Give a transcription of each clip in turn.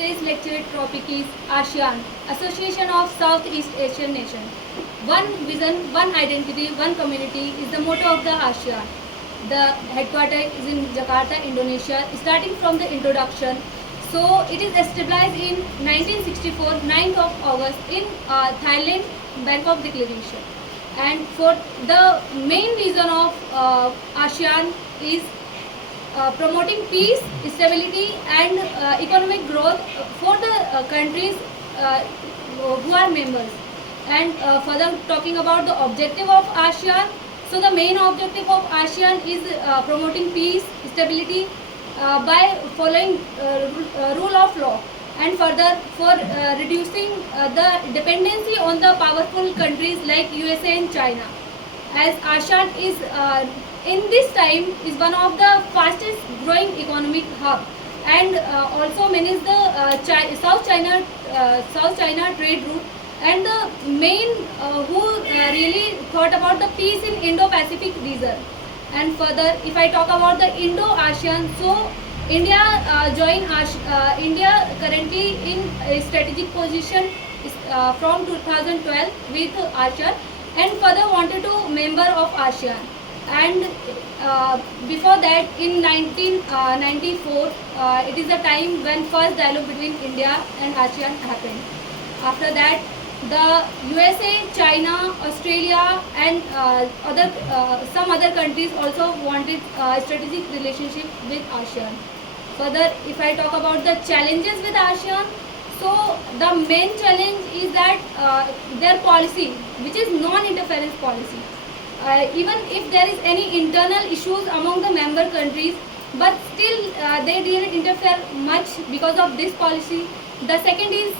today's lecture topic is ASEAN, Association of Southeast Asian Nations. One vision, one identity, one community is the motto of the ASEAN. The headquarters is in Jakarta, Indonesia. Starting from the introduction, so it is established in 1964, 9th of August in Thailand, Bangkok Declaration. And for the main reason of ASEAN is promoting peace, stability and economic growth for the countries who are members. And further talking about the objective of ASEAN, so the main objective of ASEAN is promoting peace, stability by following rule of law, and further for reducing the dependency on the powerful countries like USA and China, as ASEAN is in this time is one of the fastest growing economic hub, and also manages the South China trade route, and the main who really thought about the peace in Indo-Pacific region. And further, if I talk about the Indo-ASEAN, so India India currently in a strategic position from 2012 with ASEAN, and further wanted to member of ASEAN. And before that in 1994 it is the time when first dialogue between India and ASEAN happened. After that the USA, China, Australia and some other countries also wanted strategic relationship with ASEAN. Further, if I talk about the challenges with ASEAN, so the main challenge is that their policy, which is non-interference policy. Even if there is any internal issues among the member countries, but still they didn't interfere much because of this policy. The second is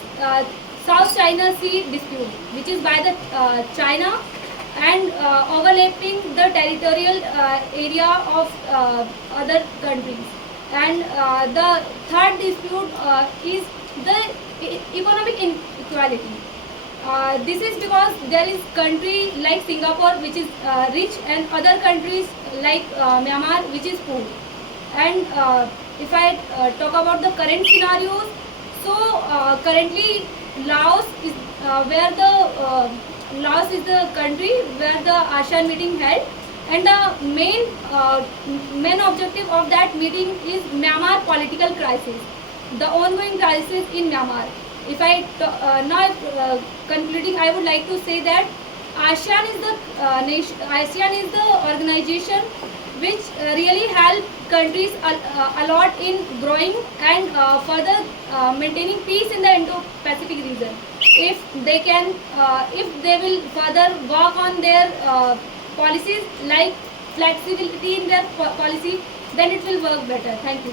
South China Sea dispute, which is by the China and overlapping the territorial area of other countries. And the third dispute is the economic inequality. This is because there is country like Singapore which is rich, and other countries like Myanmar which is poor. And if I talk about the current scenarios, so currently Laos is where the Laos is the country where the ASEAN meeting held, and the main objective of that meeting is Myanmar political crisis, the ongoing crisis in Myanmar. If I now concluding, I would like to say that ASEAN is the ASEAN is the organization which really help countries a lot in growing and further maintaining peace in the Indo-Pacific region. If they will further work on their policies like flexibility in their policy, then it will work better. Thank you.